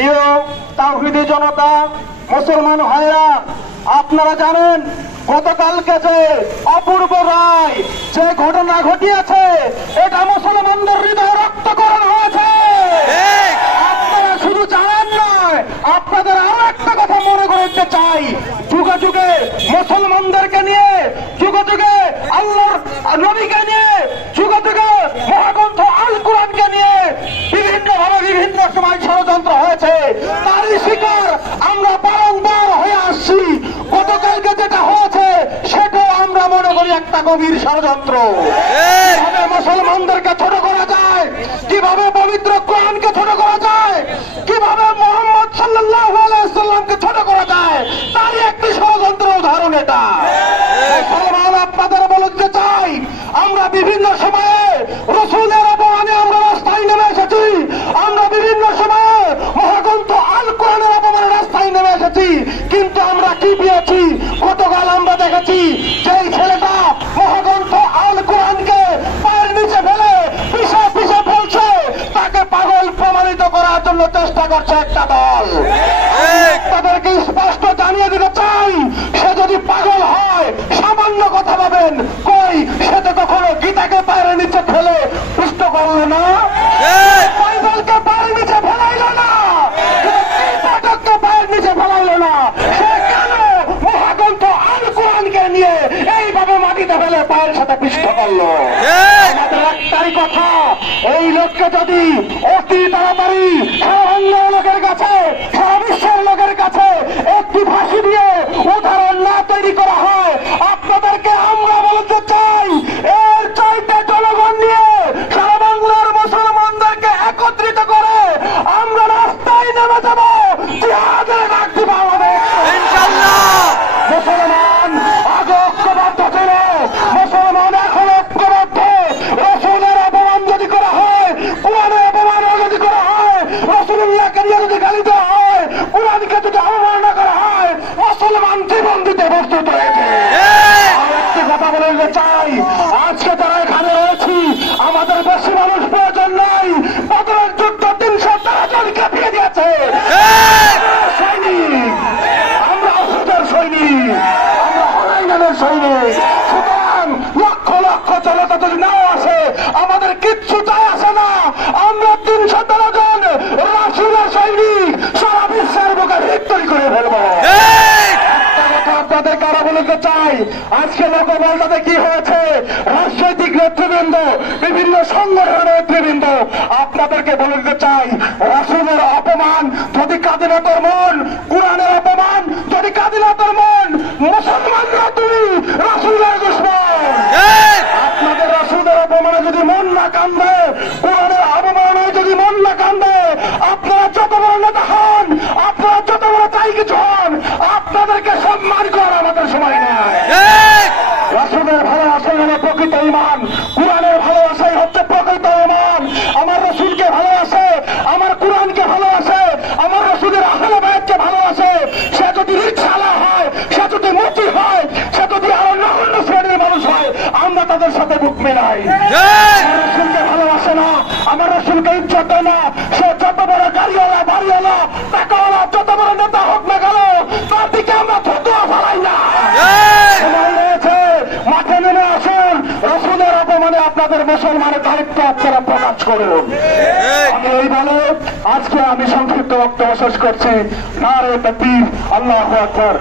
প্রিয় তাওহীদি জনতা, মুসলমান ভাইরা, আপনারা জানেন গতকালকে যে অপূর্ব রায় যে ঘটনা ঘটিয়েছে, এটা মুসলমানদের হৃদয় রক্তকরণ হয়েছে। আপনারা শুধু জানেন নয়, আপনাদের আরো একটা কথা মনে করতে চাই, যুগে যুগে মুসলমানদেরকে নিয়ে, যুগে যুগে আল্লাহর নবীকে নিয়ে, যুগে যুগে মহাগ্রন্থ আল কোরআনকে নিয়ে বিভিন্নভাবে বিভিন্ন সময় ষড়যন্ত্র হয়েছে। তারই শিকার আমরা বারংবার হয়ে আসছি। গতকালকে যেটা হয়েছে সেটাও আমরা মনে করি একটা গভীর ষড়যন্ত্র। কিভাবে মুসলমানদেরকে ছোট করা যায়, কিভাবে পবিত্র কোরআনকে ছোট করা যায়, কিভাবে মুহাম্মদ সাল্লাল্লাহু আলাইহি ওয়াসাল্লামকে ছোট করা যায়, তারই একটি ষড়যন্ত্র উদাহরণ এটা। মুসলমান, আপনাদের বলতে চাই, আমরা বিভিন্ন সময়ে রাসূলের অপমানে আমরা রাস্তায় নেমে এসেছি। আমরা বিভিন্ন সময়ে মহাগ্রন্থ আল কোরআনের অপমানে রাস্তায় নেমে এসেছি, কিন্তু আমরা কি পেয়েছি? গতকাল আমরা দেখেছি যেই ছেলেটা মহাগ্রন্থ আল কোরআনকে পায়ের নিচে ফেলে পিছে পিছে ফেলছে, তাকে পাগল প্রমাণিত করার জন্য চেষ্টা করছে একটা দল। তাদেরকে স্পষ্ট জানিয়ে দিতে চাই, সে যদি পাগল হয় সামান্য কথা পাবেন, কই সে তো কখনো গীতাকে পায়ের নিচে ফেলে পুষ্ট করলো না, বাইবেলকে পায়ের নিচে ফেলাইল না, পাঠককে পায়ের নিচে ফেলাইল না। সে কেন মহাগ্রন্থ আল কোরআনকে নিয়ে এইভাবে মাটিতে ফেলে পায়ের সাথে পিষ্ট করলো? আমাদের একটাই কথা, এই লোককে যদি অতি তাড়াতাড়ি সারা বাংলার লোকের কাছে, সারা বিশ্বের লোকের কাছে একটি ফাঁসি দিয়ে উদাহরণ না তৈরি করা হয়, আপনাদেরকে আমরা বলতে চাই, এর চাইতে জনগণ নিয়ে সারা বাংলার মুসলমানদেরকে একত্রিত করে আমরা রাস্তায় নেমে যাব, জিহাদের ডাক দিব আমাদের। মুসলমান আগে ঐক্যবদ্ধ ছিল, মুসলমান এখন ঐক্যবদ্ধ। রাসূলের অপমান যদি করা হয়, কোরআনের অপমানও যদি করা হয়, রাসূলুল্লাহকে নিয়ে যদি গালি দেওয়া হয়, কোরআনকে যদি অবমাননা করা হয়, মুসলমান জীবন দিতে প্রস্তুত রয়েছে। আরেকটি কথা বলতে চাই, আজকে যারা এখানে রয়েছি, আমাদের বেশি মানুষ প্রয়োজন নাই। বদরের যুদ্ধ 313 জনকে দিয়ে দিয়েছে। সৈনিক আমরা, অসুদের সৈনিক আমরা, হুনাইনের সৈনিক। সুতরাং লক্ষ লক্ষ জনতা যদি নাও আসে, আমাদের কিচ্ছু যায় আসে না। আমরা 313 জন রাসূলের সৈনিক সারা বিশ্বের বুকে ভিক্টরি করে ফেলবো। আপনাদের কারা বলতে চাই, আজকে লোকবলটাতে কি হয়েছে? রাজনৈতিক নেতৃবৃন্দ, বিভিন্ন সংগঠনের নেতৃবৃন্দ, আপনাদেরকে বলতে চাই, রাসূলের অপমান যদি কাঁদে না তোর মন, কোরআনের অপমান যদি কাঁদে না তোর মন, মুসলমানরা তুমি রাসূলের দুশমন। আপনাদের রাসূলের অপমানে যদি মন না কান্দে, কোরআনের অপমানে যদি মন না কান্দে, আপনারা যত বড় নেতা হন, আপনারা যত বড় চাই কিছু হন, আপনাদেরকে সম্মান করার আমাদের সময় নাই। রাসূলের ভালোবাসাই হলো প্রকৃত ঈমান, কোরআনের ভালোবাসাই হচ্ছে প্রকৃত ঈমান। আমার রাসূলকে ভালোবাসে, আমার কোরআনকে ভালোবাসে, আমার রাসূলের আহলে বায়াতকে ভালোবাসে, সে যদি রিকশাওয়ালা হয়, সে যদি মুচি হয়, সে যদি আরো নগণ্য শ্রেণীর মানুষ হয়, আমরা তাদের সাথে বুক মেলাই। আমার রাসূলকে ভালোবাসে না, আমার রাসূলকে ইজ্জত দেয় না, সে যত বড় গাড়িওয়ালা, বাড়িওয়ালা, টাকাওয়ালা, যত বড় নেতা হোক না কেন, তার দিকে আমরা ফতোয়া ফেলাই না। মাঠে নেমে আসুন, রাসূলের অপমানে আপনাদের মুসলমানের দায়িত্ব আপনারা প্রকাশ করুন। আমি এই বলে আজকে আমি সংক্ষিপ্ত বক্তব্য শেষ করছি। নারে তাকবীর, আল্লাহু আকবার।